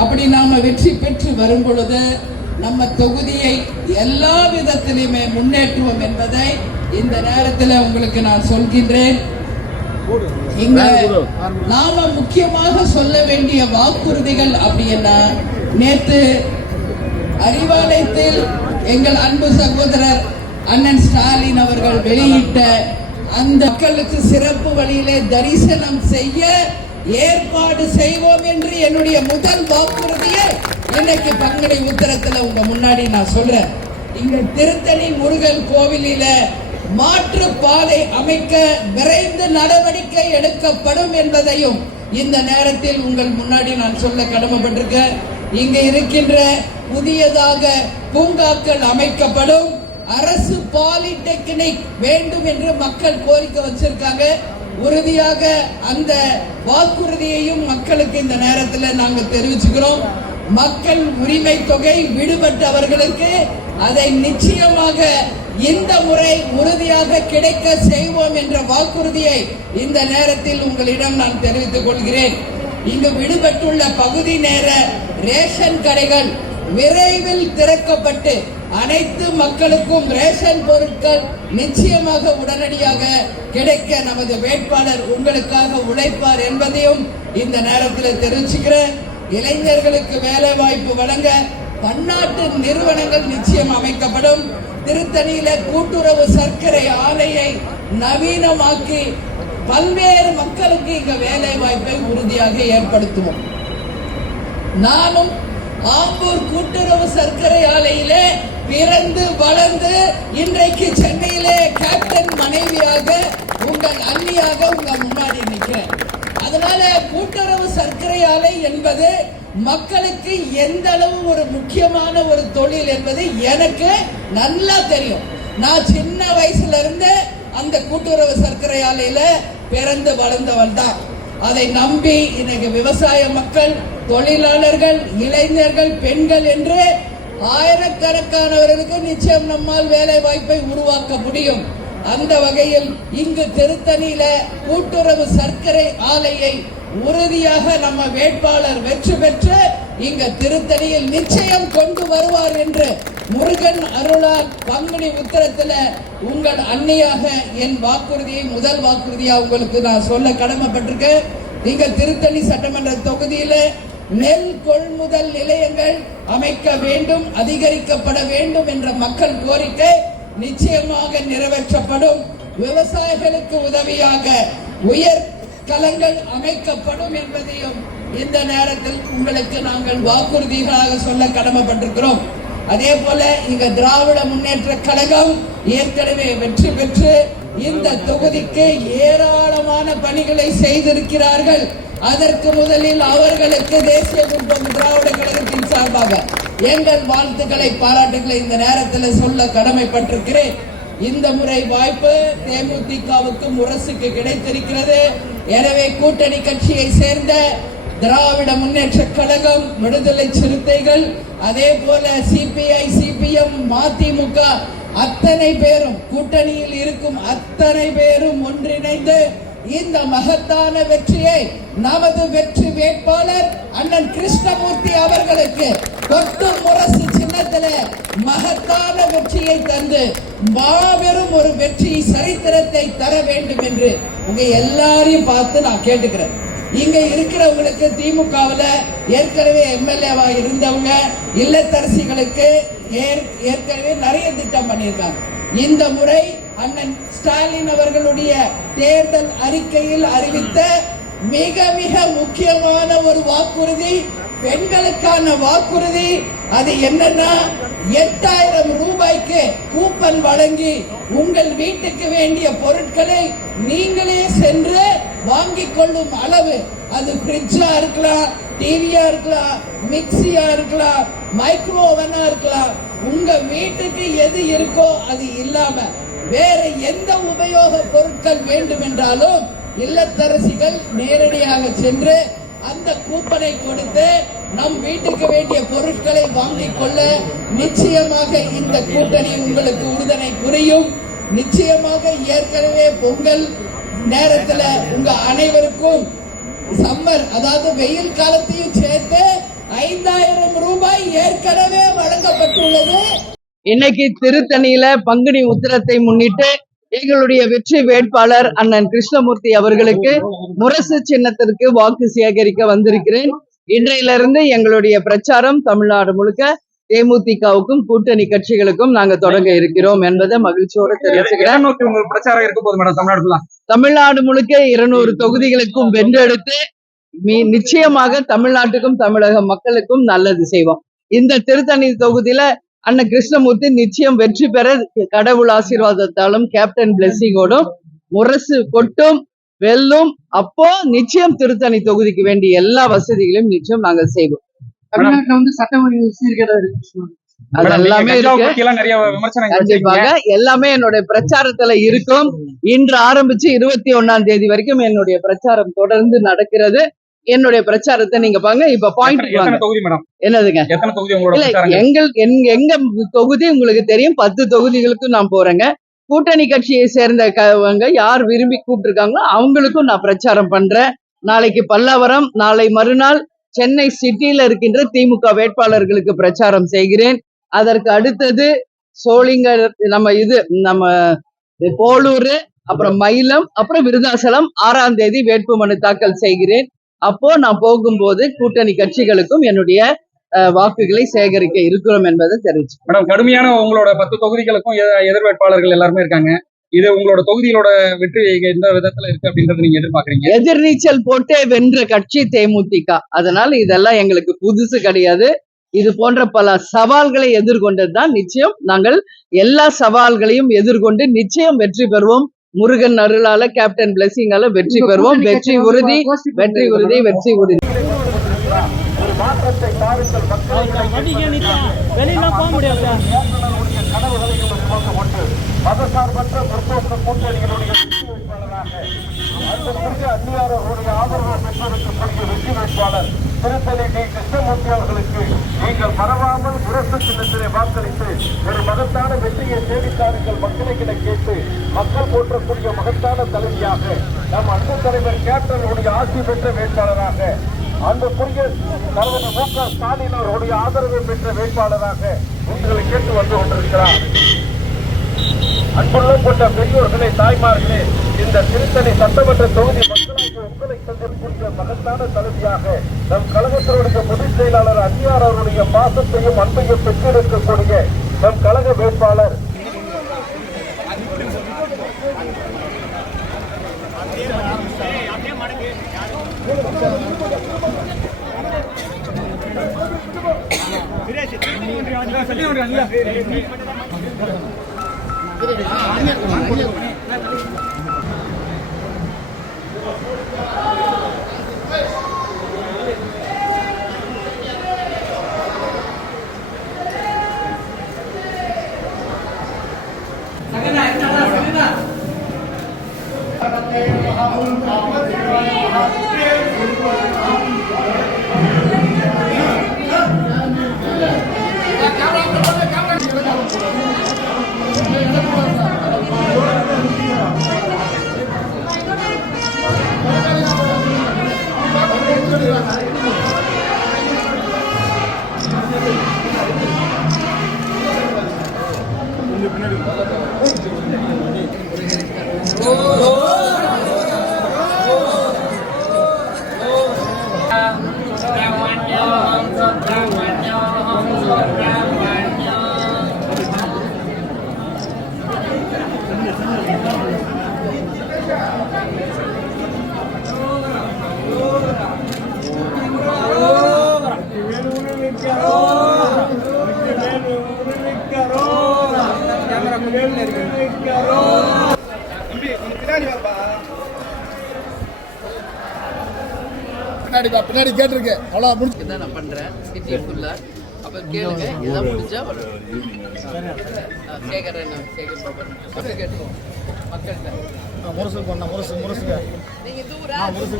அப்படி நாம வெற்றி பெற்று வரும் பொழுது நம்ம தொகுதியை எல்லா விதத்திலுமே முன்னேற்றுவோம் என்பதை இந்த நேரத்தில் உங்களுக்கு நான் சொல்கின்றேன். இங்க நாம முக்கியமாக சொல்ல வேண்டிய வாக்குறுதிகள் அப்படின்னா, நேற்று அறிவாலயத்தில் எங்கள் அன்பு சகோதரர் அண்ணன் ஸ்டாலின் அவர்கள் வெளியிட்ட அந்த மக்களுக்கு சிறப்பு வழியிலே தரிசனம் செய்ய ஏற்பாடு செய்வோம் என்று என்னுடைய முதல் வாக்குறுதியை இன்னைக்கு பங்குனி உத்தரத்துல உங்க முன்னாடி நான் சொல்றேன். இங்க திருத்தணி முருகன் கோவிலில மாற்று பாதை அமைக்க விரைந்து நடவடிக்கை எடுக்கப்படும் என்பதையும் இந்த நேரத்தில் உங்கள் முன்னாடி நான் சொல்ல கடமைப்பட்டிருக்கேன். இங்க இருக்கின்ற புதியதாக பூங்காக்கள் அமைக்கப்படும். அரசு பாலிடெக்னிக் வேண்டும் என்று மக்கள் கோரிக்கை வச்சிருக்காங்க. உறுதியாக அந்த வாக்குறுதியையும் மக்களுக்கு இந்த நேரத்தில் நாங்கள் தெரிவிச்சுக்கிறோம். மக்கள் உரிமை தொகை விடுபட்டவர்களுக்கு அதை நிச்சயமாக இந்த முறை உறுதியாக கிடைக்க செய்வோம் என்ற வாக்குறுதியை இந்த நேரத்தில் உங்களிடம் நான் தெரிவித்துக் கொள்கிறேன். இங்கு விடுபட்டுள்ள பகுதி நேர ரேஷன் கடைகள் விரைவில் திறக்கப்பட்டு அனைத்து மக்களுக்கும் ரேஷன் பொருட்கள் நிச்சயமாக உடனடியாக கிடைக்க நமது வேட்பாளர் உங்களுக்காக உழைப்பார் என்பதையும் இந்த நேரத்தில் தெரிவிச்சுக்கிறேன். இளைஞர்களுக்கு வேலை வாய்ப்பு வழங்க பன்னாட்டு நிறுவனங்கள் நிச்சயம் அமைக்கப்படும். திருத்தணியில கூட்டுறவு சர்க்கரை ஆலையை நவீனமாக்கி பல்வேறு மக்களுக்கு இங்க வேலை வாய்ப்பை உறுதியாக ஏற்படுத்துவோம். நானும் ஆம்பூர் கூட்டுறவு சர்க்கரை ஆலையிலே பிறந்து வளர்ந்து இன்றைக்கு சென்னையிலே கேப்டன் மனைவியாக உங்கள் அண்ணியாக உங்க முன்னாடி நிற்கிறேன். அதனால கூட்டுறவு சர்க்கரை ஆலை என்பது மக்களுக்கு எந்த அளவு ஒரு முக்கியமான ஒரு தொழில் என்பது எனக்கு நல்லா தெரியும். நான் சின்ன வயசுல இருந்து அந்த கூட்டுறவு சர்க்கரை ஆலையில பிறந்து வளர்ந்தவள் தான். அதை நம்பி இன்னைக்கு விவசாய மக்கள், தொழிலாளர்கள், இளைஞர்கள், பெண்கள் என்று ஆயிரக்கணக்கானவர்களுக்கு நிச்சயம் நம்மால் வேலை வாய்ப்பை உருவாக்க முடியும். அந்த வகையில் இங்கு திருத்தணியில கூட்டுறவு சர்க்கரை ஆலையை உறுதியாக நம்ம வேட்பாளர் வெற்றி பெற்று இங்க திருத்தணியில் நிச்சயம் கொண்டு வருவார் என்று முருகன் அருளால் பங்குனி உத்தரத்துல உங்கள் அன்னையாக என் வாக்குறுதியை முதல் வாக்குறுதியா உங்களுக்கு நான் சொல்ல கடமைப்பட்டிருக்கேன். இங்க திருத்தணி சட்டமன்ற தொகுதியில நெல் கொள்முதல் நிலையங்கள் அமைக்க வேண்டும், அதிகரிக்கப்பட வேண்டும் என்ற மக்கள் கோரிக்கை நிச்சயமாக நிறைவேற்றப்படும். விவசாயிகளுக்கு உதவியாக உயர் களங்கள் அமைக்கப்படும் என்பதையும் இந்த நேரத்தில் உங்களுக்கு நாங்கள் வாக்குறுதிகளாக சொல்ல கடமைப்பட்டிருக்கிறோம். அதே போல இங்க திராவிட முன்னேற்ற கழகம் ஏற்கனவே வெற்றி பெற்று இந்த தொகுதிக்கு ஏராளமான பணிகளை செய்திருக்கிறார்கள். அதற்கு முதலில் அவர்களுக்கு தேசிய முற்போக்கு திராவிட கழகத்தின் சார்பாக எங்கள் வாழ்த்துக்களை, பாராட்டுகளை இந்த நேரத்தில் சொல்ல கடமைப்பட்டிருக்கிறேன். இந்த முறை வாய்ப்பு தேமுதிகவுக்கு முரசுக்கு கிடைத்திருக்கிறது. எனவே கூட்டணி கட்சியை சேர்ந்த திராவிட முன்னேற்ற கழகம், விடுதலை சிறுத்தைகள், அதே போல சிபிஐ, சிபிஎம், மதிமுக அத்தனை பேரும் கூட்டணியில் இருக்கும் அத்தனை பேரும் ஒன்றிணைந்து இந்த மகத்தான வெற்றியை நமது வெற்றி வேட்பாளர் அண்ணன் கிருஷ்ணமூர்த்தி அவர்களுக்கு கொத்து முரசு சின்னத்தில மகத்தான வெற்றியை தந்து மாபெரும் ஒரு வெற்றி சரித்திரத்தை தர வேண்டும் என்று உங்க எல்லாரையும் பார்த்து நான் கேட்டுக்கிறேன். இங்க இருக்கிறவங்களுக்கு திமுகவில் ஏற்கனவே எம்எல்ஏவா இருந்தவங்க இல்லத்தரசிகளுக்கு ஏற்கனவே நிறைய திட்டம் பண்ணியிருக்காங்க. இந்த முறை அண்ணன் ஸ்டாலின் அவர்களுடைய தேர்தல் அறிக்கையில் அறிவித்த மிக மிக முக்கியமான ஒரு வாக்குறுதி, பெண்களுக்கான வாக்குறுதி. அது என்னன்னா 8000 ரூபாய்க்கு கூப்பன் வழங்கி உங்கள் வீட்டுக்கு வேண்டிய பொருட்களை நீங்களே சென்று வாங்கிக் கொள்ளும் அளவு, அது ஃப்ரிட்ஜா இருக்கலாம், டிவியா இருக்கலாம், மிக்சியா இருக்கலாம், மைக்ரோ ஓவனா இருக்கலாம், உங்க வீட்டுக்கு எது இருக்கோ அது இல்லாம வேற எந்த உபயோக பொருட்கள் வேண்டும் என்றாலும் இல்லத்தரசிகள் நேரடியாக சென்று அந்த கூப்பனை கொடுத்து நம் வீட்டுக்கு வேண்டிய பொருட்களை வாங்கிக் கொள்ள நிச்சயமாக இந்த கூட்டணி உங்களுக்கு உறுதுணை புரியும். நிச்சயமாக ஏற்கனவே பொங்கல் நேரத்தில் உங்க அனைவருக்கும் சம்மர், அதாவது வெயில் காலத்தையும் சேர்த்து ஏற்கனவே வழங்கப்பட்டுள்ளது. இன்னைக்கு திருத்தணியில பங்குனி உத்திரத்தை முன்னிட்டு எங்களுடைய வெற்றி வேட்பாளர் அண்ணன் கிருஷ்ணமூர்த்தி அவர்களுக்கு முரசு சின்னத்திற்கு வாக்கு சேகரிக்க வந்திருக்கிறேன். இன்றையிலிருந்து எங்களுடைய பிரச்சாரம் தமிழ்நாடு முழுக்க தேமுதிகவுக்கும் கூட்டணி கட்சிகளுக்கும் நாங்க தொடங்க இருக்கிறோம் என்பதை மகிழ்ச்சியோட தெரிவிச்சுக்கிறேன். பிரச்சாரம் இருக்க போது மேடம் தமிழ்நாடு முழுக்க 200 தொகுதிகளுக்கும் வென்றெடுத்து நிச்சயமாக தமிழ்நாட்டுக்கும் தமிழக மக்களுக்கும் நல்லது செய்வோம். இந்த திருத்தணி தொகுதியில அண்ணன் கிருஷ்ணமூர்த்தி நிச்சயம் வெற்றி பெற கடவுள் ஆசீர்வாதத்தாலும் கேப்டன் பிளெஸிங்கோடும் முரசு கொட்டும் வெல்லும். அப்போ நிச்சயம் திருத்தணி தொகுதிக்கு வேண்டிய எல்லா வசதிகளையும் நிச்சயம் நாங்கள் செய்வோம். தமிழ்நாட்டுல வந்து சட்டம் சீர்கேடு அதெல்லாமே இருக்கு. கண்டிப்பாக எல்லாமே என்னுடைய பிரச்சாரத்துல இருக்கும். இன்று ஆரம்பிச்சு 21ஆம் தேதி வரைக்கும் என்னுடைய பிரச்சாரம் தொடர்ந்து நடக்கிறது. என்னுடைய பிரச்சாரத்தை நீங்க பாருங்க. இப்ப பாயிண்ட் என்னதுங்க, எங்க தொகுதி உங்களுக்கு தெரியும். 10 தொகுதிகளுக்கும் நான் போறேங்க. கூட்டணி கட்சியை சேர்ந்தவங்க யார் விரும்பி கூப்பிட்டுருக்காங்களோ அவங்களுக்கும் நான் பிரச்சாரம் பண்றேன். நாளைக்கு பல்லாவரம், நாளை மறுநாள் சென்னை சிட்டியில இருக்கின்ற திமுக வேட்பாளர்களுக்கு பிரச்சாரம் செய்கிறேன். அதற்கு அடுத்தது சோளிங்கர், நம்ம போலூர், அப்புறம் மயிலம், அப்புறம் விருதாசலம் 6ஆம் தேதி வேட்புமனு தாக்கல் செய்கிறேன். அப்போ நான் போகும்போது கூட்டணி கட்சிகளுக்கும் என்னுடைய வாக்குகளை சேகரிக்க இருக்கிறோம் என்பதை தெரிவிச்சு. மேடம், கடுமையான உங்களோட 10 தொகுதிகளுக்கும் எதிர் வேட்பாளர்கள் எல்லாருமே இருக்காங்க. இது உங்களோட தொகுதிகளோட வெற்றி எந்த விதத்துல இருக்கு அப்படின்றது நீங்க எதிர்பார்க்கறீங்க? எதிர்நீச்சல் போட்டே வென்ற கட்சி தேமுதிக. அதனால இதெல்லாம் எங்களுக்கு புதுசு கிடையாது. இது போன்ற பல சவால்களை எதிர்கொண்டதுதான். நிச்சயம் நாங்கள் எல்லா சவால்களையும் எதிர்கொண்டு நிச்சயம் வெற்றி பெறுவோம். முருகன் அருளால, கேப்டன் பிளெஸிங்கால வெற்றி பெறுவோம். வெற்றி உறுதி, வெற்றி உறுதி, வெற்றி உறுதி. மதசார்பற்ற முற்போக்கு கூட்டணிகளுடைய அந்நியாரர்களுடைய ஆதரவு பெற்றிருக்கக்கூடிய வெற்றி வேட்பாளர் திருத்தணி டி. கிருஷ்ணமூர்த்தி அவர்களுக்கு நீங்கள் மறவாமல் முரசு சின்னத்திலே வாக்களித்து ஒரு மகத்தான வெற்றியை தேடித்தாருங்கள் மக்களை என கேட்டு மக்கள் போற்றக்கூடிய மகத்தான தலைவியாக நம் அன்பு தலைவர் கேப்டனுடைய ஆட்சி பெற்ற வேட்பாளராக, அன்புக்குரிய தலைவர் மு.க. ஸ்டாலின் அவர்களுடைய ஆதரவு பெற்ற வேட்பாளராக உங்களை கேட்டு வந்து கொண்டிருக்கிறார். அன்புள்ள கொண்ட பெரியோர்களே, தாய்மார்களே, இந்த திருத்தணி சட்டமன்ற தொகுதி மக்களாக உங்களை சந்திக்கக்கூடிய மகத்தான தலைவியாக நம் கழகத்தினுடைய பொதுச் செயலாளர் அந்நியார் அவருடைய பாசத்தையும் அன்பையும் பெற்றிருக்கக்கூடிய நம் கழக வேட்பாளர் பின்னாடி கேட்டிருக்கேன். அவ்வளோ முடிச்சு தான் நான் பண்றேன். சிட்டி ஃபுல்லா அப்ப கேளுங்க. இதான் முடிஞ்சா கேட்கறேன் கேட்டுக்கோங்க மக்கள்கிட்ட. முரசு பண்ண முரசு நீங்க தூரா முரசு